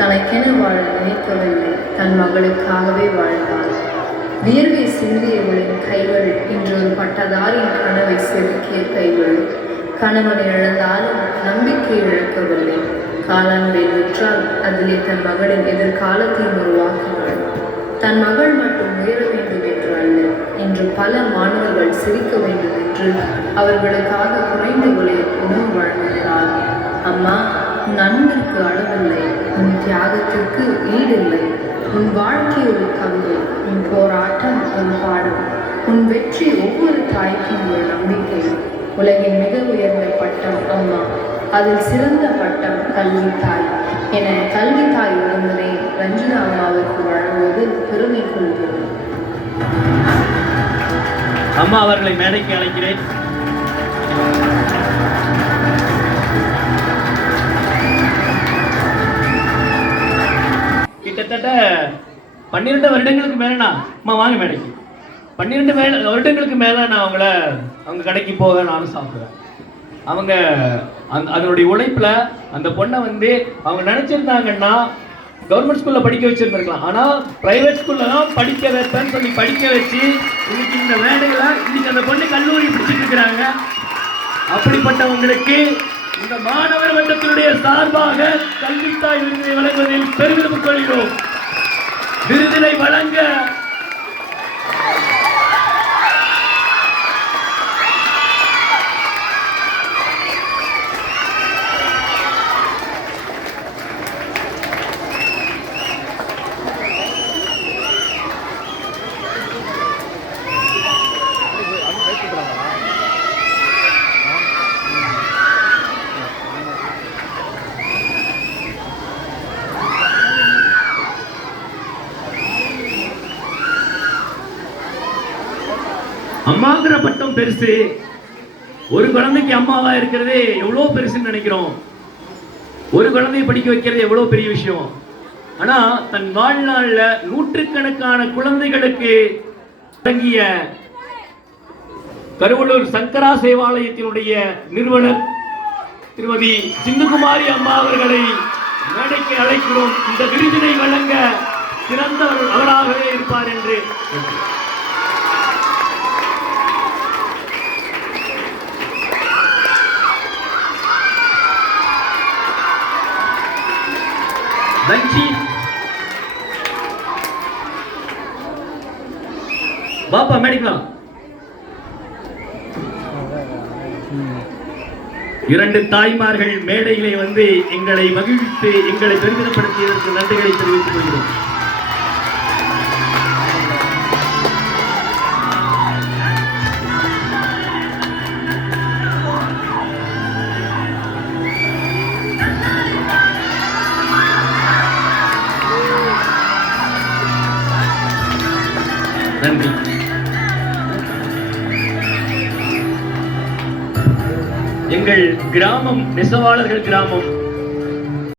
தனக்கென வாழ நினைக்கவில்லை, தன் மகளுக்காகவே வாழ்ந்தாள். வியர்வை சிந்தியவளின் கைகள் இன்று ஒரு பட்டதாரியின் கனவை செதுக்கிய கைகள். கணவன் இழந்தாலும் நம்பிக்கை இழக்கவில்லை. காலாண்டை விற்றால் அதிலே தன் மகளின் எதிர்காலத்தையும் உருவாக்கினாள். தன் மகள் மட்டும் உயர வேண்டும் என்று அல்ல, இன்று பல மாணவர்கள் சிரிக்க வேண்டும் என்று அவர்களுக்காக குறைந்த விலையில் உணவு வழங்குகிறார். அம்மா, உன் அன்பிற்கு அளவில்லை, உன் தியாகத்திற்கு ஈடில்லை. உன் வாழ்க்கை ஒரு கவிதை, உன் போராட்டம் ஒரு பாடம், உன் வெற்றி ஒவ்வொரு தாய்க்கும் ஒரு நம்பிக்கை. உலகின் மிக உயர்ந்த பட்டம் அம்மா, அதில் சிறந்த பட்டம் கல்வி தாய் என கல்வி தாய் விருந்தினை ரஞ்சனா அம்மாவிற்கு வழங்குவது பெருமை கொள்கிறது. அம்மா அவர்களை மேடைக்கு அழைக்கிறேன். கிட்டத்தட்ட 12 வருடங்களுக்கு மேலனா அம்மா வாங்க மேடைக்கு. 12 வருடங்களுக்கு மேல நான் அவங்க கடைக்கு போக நானும் சாப்பிடுவேன். அவங்க அதனுடைய உழைப்புல அந்த பொண்ணை அவங்க நினைச்சிருந்தாங்கன்னா கவர்மெண்ட் ஸ்கூல்ல படிக்க வச்சிருந்திருக்கலாம். ஆனா பிரைவேட் ஸ்கூல்ல தான் படிக்க வைப்பேன்னு சொல்லி படிக்க வச்சு இன்னைக்கு இந்த வேலையில இன்னைக்கு அந்த பொண்ணு கல்லூரி பிடிச்சிட்டு இருக்கிறாங்க. அப்படிப்பட்டவங்களுக்கு இந்த மாணவர் வட்டத்தினுடைய சார்பாக கல்வித்தாய் விருதினை வழங்குவதில் பெருமிதம் கொள்கிறோம். விருதினை வழங்க அம்மாங்கிற பட்டம் பெருசு. ஒரு குழந்தைக்கு அம்மாவா இருக்கிறதே எவ்வளவு பெருசுன்னு நினைக்கிறோம். ஒரு குழந்தையை படிக்க வைக்கிறது எவ்வளவு பெரிய விஷயம். ஆனா தன் வாழ்நாள்ல நூற்றுக்கணக்கான குழந்தைகளுக்கு தொடங்கிய கருவலூர் சங்கரா சேவாலயத்தினுடைய நிறுவனர் திருமதி சிந்துகுமாரி அம்மா அவர்களை மேடைக்கு அழைக்கிறோம். இந்த விருதினை வழங்க சிறந்தவர் அவராகவே இருப்பார் என்று பாப்பா மேடிக்கலாம். 2 தாய்மார்கள் மேடையிலே எங்களை மகிழ்வித்து எங்களை பெருமிதப்படுத்தியதற்கு நன்றிகளை தெரிவித்துக் கொள்கிறோம். நன்றி. எங்கள் கிராமம் நெசவாளர்கள் கிராமம்.